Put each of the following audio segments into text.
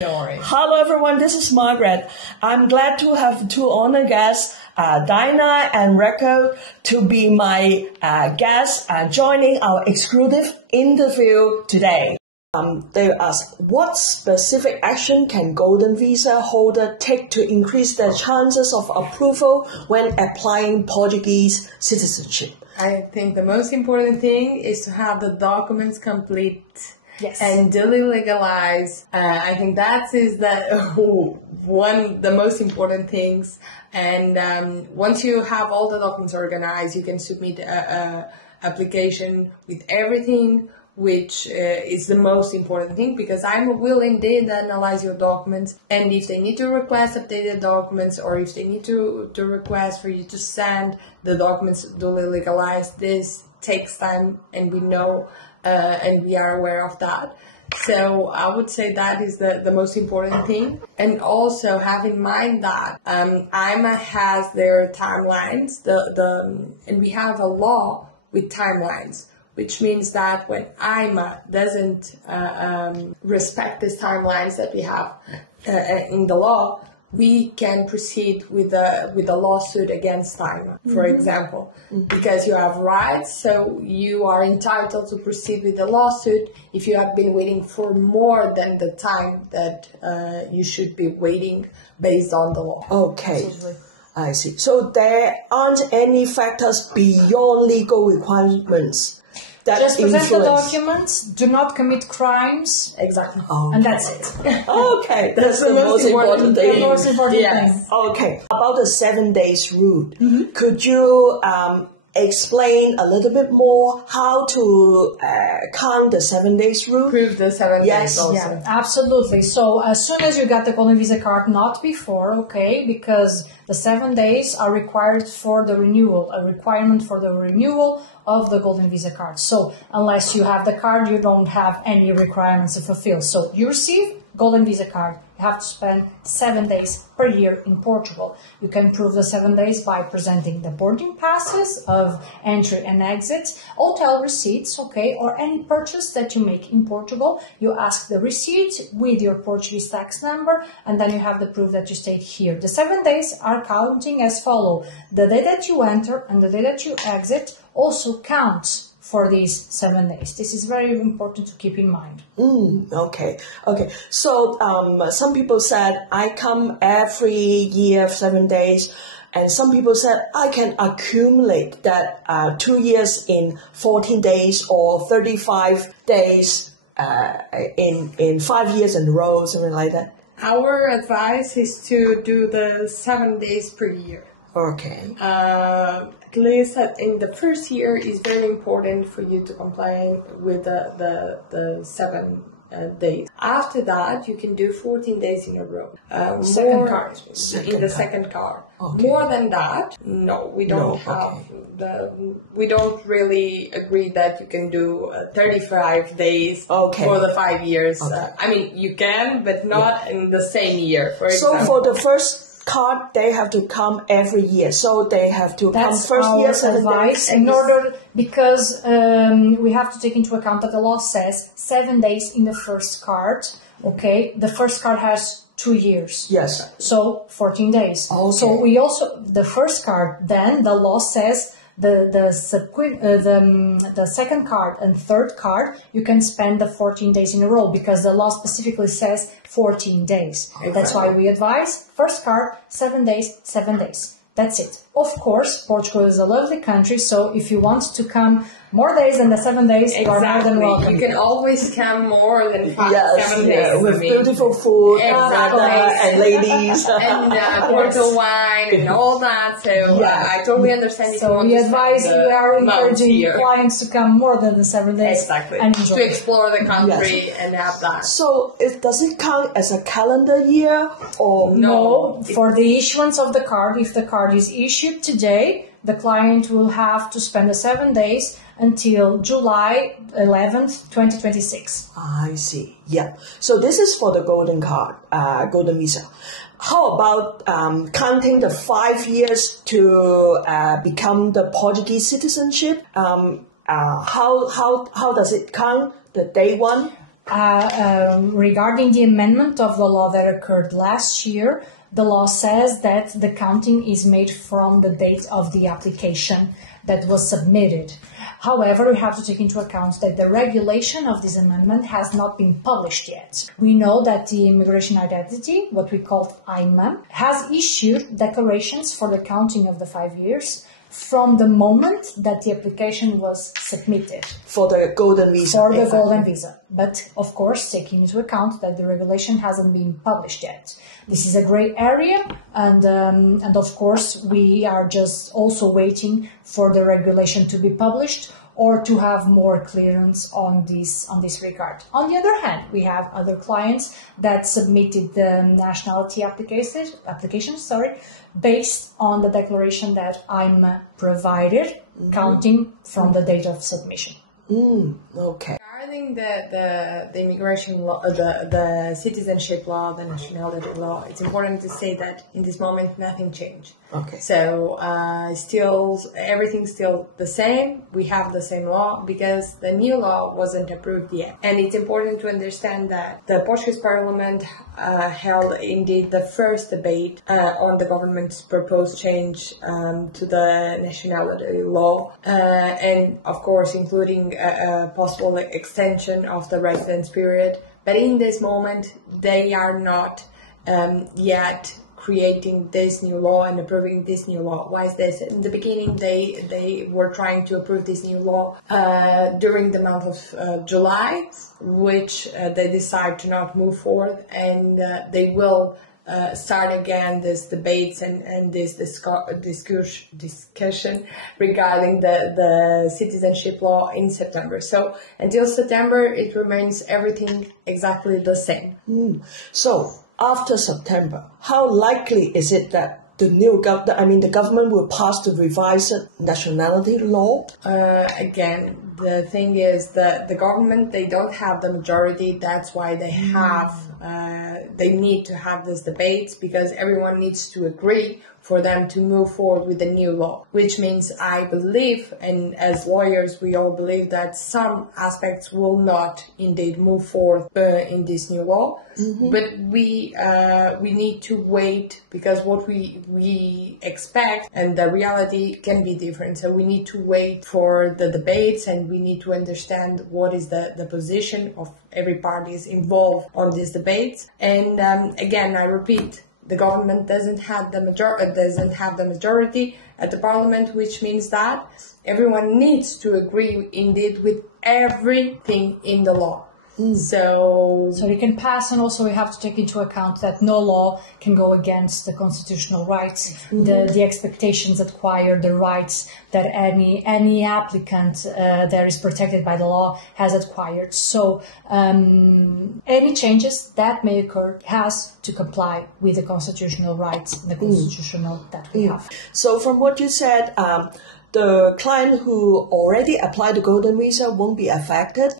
Hello everyone, this is Margaret. I'm glad to have two honored guests, Dinah and Raquel, to be my guests joining our exclusive interview today. They ask, what specific action can Golden Visa holder take to increase their chances of approval when applying Portuguese citizenship? I think the most important thing is to have the documents complete. Yes. And duly legalized. I think that is the most important things. And once you have all the documents organized, you can submit a application with everything, which is the most important thing, because I will indeed analyze your documents. And if they need to request updated documents, or if they need to request for you to send the documents duly legalized, this takes time, and we know. And we are aware of that. So I would say that is the most important thing. And also have in mind that IMA has their timelines, and we have a law with timelines, which means that when IMA doesn't respect these timelines that we have in the law, we can proceed with a lawsuit against IMA, for example, because you have rights, so you are entitled to proceed with the lawsuit if you have been waiting for more than the time that you should be waiting based on the law. Okay. Absolutely. I see. So there aren't any factors beyond legal requirements that just present influence. the documents, do not commit crimes. Exactly. Okay. And that's it. Okay, that's the most important thing. The most important Yes. thing. Okay, about the 7 days rule, could you explain a little bit more how to count the 7 days rule? Prove the 7 Yes. days also. Yeah, absolutely. So as soon as you got the Golden Visa card, not before, okay, because the 7 days are required for the renewal, a requirement for the renewal of the Golden Visa card. So unless you have the card, you don't have any requirements to fulfill. So you receive Golden Visa card, you have to spend 7 days per year in Portugal. You can prove the 7 days by presenting the boarding passes of entry and exit, hotel receipts, okay, or any purchase that you make in Portugal. You ask the receipt with your Portuguese tax number, and then you have the proof that you stayed here. The 7 days are counting as follow. The day that you enter and the day that you exit also counts for these 7 days. This is very important to keep in mind. Okay. So some people said I come every year 7 days, and some people said I can accumulate that 2 years in 14 days or 35 days in 5 years in a row, something like that. Our advice is to do the 7 days per year. Okay. At least in the first year is very important for you to comply with the 7 days. After that, you can do 14 days in a row. Second card. In the second card. Okay. More than that, no, we don't have we don't really agree that you can do 35 days for the 5 years. Okay. I mean, you can, but not in the same year. For example. So for the first card, they have to come every year. So they have to come first year, 7 days. In order, because we have to take into account that the law says 7 days in the first card. Okay, the first card has 2 years. Yes. So 14 days. Okay. So we also the first card. Then the law says the second card and third card, you can spend the 14 days in a row, because the law specifically says 14 days. Exactly. That's why we advise first card, 7 days, 7 days. That's it. Of course, Portugal is a lovely country, so if you want to come more days than the 7 days, you are more than welcome. You can always come more than 7 days. With beautiful food and ladies. And Porto wine and all that. So I totally understand if you want we to advise, we are encouraging here. clients to come more than the 7 days. Exactly. And enjoy. To explore the country and have that. So does it count as a calendar year or No, for the issuance of the card, if the card is issued today, the client will have to spend the 7 days until July 11th, 2026. I see. Yeah. So this is for the golden card, golden visa. How about counting the 5 years to become the Portuguese citizenship? How does it count? The day one? Regarding the amendment of the law that occurred last year, the law says that the counting is made from the date of the application that was submitted. However, we have to take into account that the regulation of this amendment has not been published yet. We know that the Immigration Identity, what we call IMA, has issued declarations for the counting of the 5 years from the moment that the application was submitted. For the golden visa. For the golden visa. But, of course, taking into account that the regulation hasn't been published yet. This is a gray area, and of course, we are just also waiting for the regulation to be published or to have more clearance on this regard. On the other hand, we have other clients that submitted the nationality applications, based on the declaration that I'm provided, counting from the date of submission. Okay. Regarding the immigration law, the citizenship law, the nationality law, it's important to say that in this moment nothing changed. Okay. So everything's still the same. We have the same law because the new law wasn't approved yet. And it's important to understand that the Portuguese Parliament held indeed the first debate on the government's proposed change to the nationality law, and of course including a possible extension of the residence period. But in this moment, they are not yet creating this new law and approving this new law. Why is this? In the beginning, they were trying to approve this new law during the month of July, which they decide to not move forward, and they will start again this debates and this discussion regarding the citizenship law in September. So until September, it remains everything exactly the same. So after September, how likely is it that the government will pass the revised nationality law? Again, the thing is that the government, they don't have the majority. That's why they they need to have these debates, because everyone needs to agree for them to move forward with the new law, which means I believe, and as lawyers we all believe, that some aspects will not indeed move forward in this new law. But we need to wait, because what we expect and the reality can be different. So we need to wait for the debates, and we need to understand what is the position of every party is involved on these debates. And again, I repeat, the government doesn't have the majority at the parliament, which means that everyone needs to agree indeed with everything in the law. So we can pass, and also we have to take into account that no law can go against the constitutional rights, the expectations acquired, the rights that any applicant that is protected by the law has acquired. So any changes that may occur has to comply with the constitutional rights and the constitutional that we have. So from what you said, the client who already applied the golden visa won't be affected?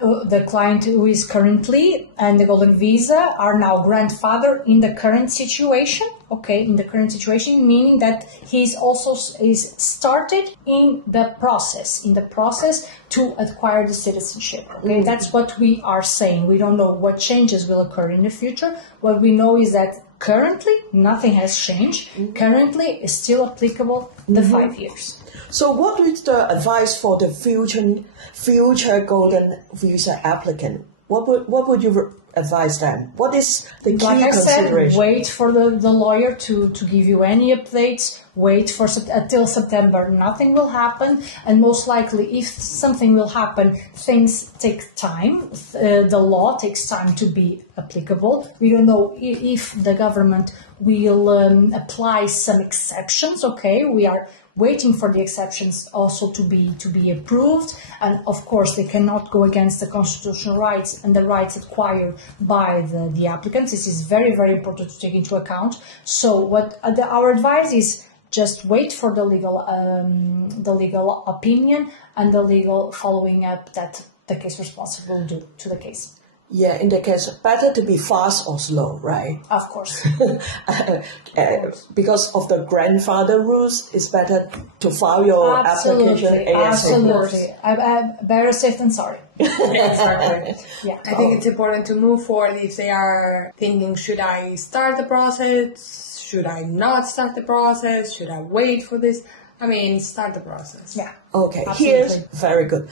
The client who is currently and the golden visa are now grandfather in the current situation. Okay, in the current situation, meaning that he's also started in the process to acquire the citizenship. Okay, that's what we are saying. We don't know what changes will occur in the future. What we know is that currently nothing has changed. Currently is still applicable the 5 years. So what is the advice for the future golden visa applicant? What would you advise them? What is the key consideration? Like I said, wait for the lawyer to give you any updates. Wait until September. Nothing will happen, and most likely, if something will happen, things take time. The law takes time to be applicable. We don't know if the government will apply some exceptions. Okay, we are waiting for the exceptions also to be approved, and of course they cannot go against the constitutional rights and the rights acquired by the applicants. This is very, very important to take into account. So what our advice is, just wait for the legal opinion and the legal following up that the case responsible will do to the case. Yeah, in that case, better to be fast or slow, right? Of course. Because of the grandfather rules, it's better to file your application ASAP. Absolutely. Better safe than sorry. Exactly. Yeah. I think it's important to move forward if they are thinking, should I start the process? Should I not start the process? Should I wait for this? I mean, start the process. Yeah. Okay, Absolutely. here's very good.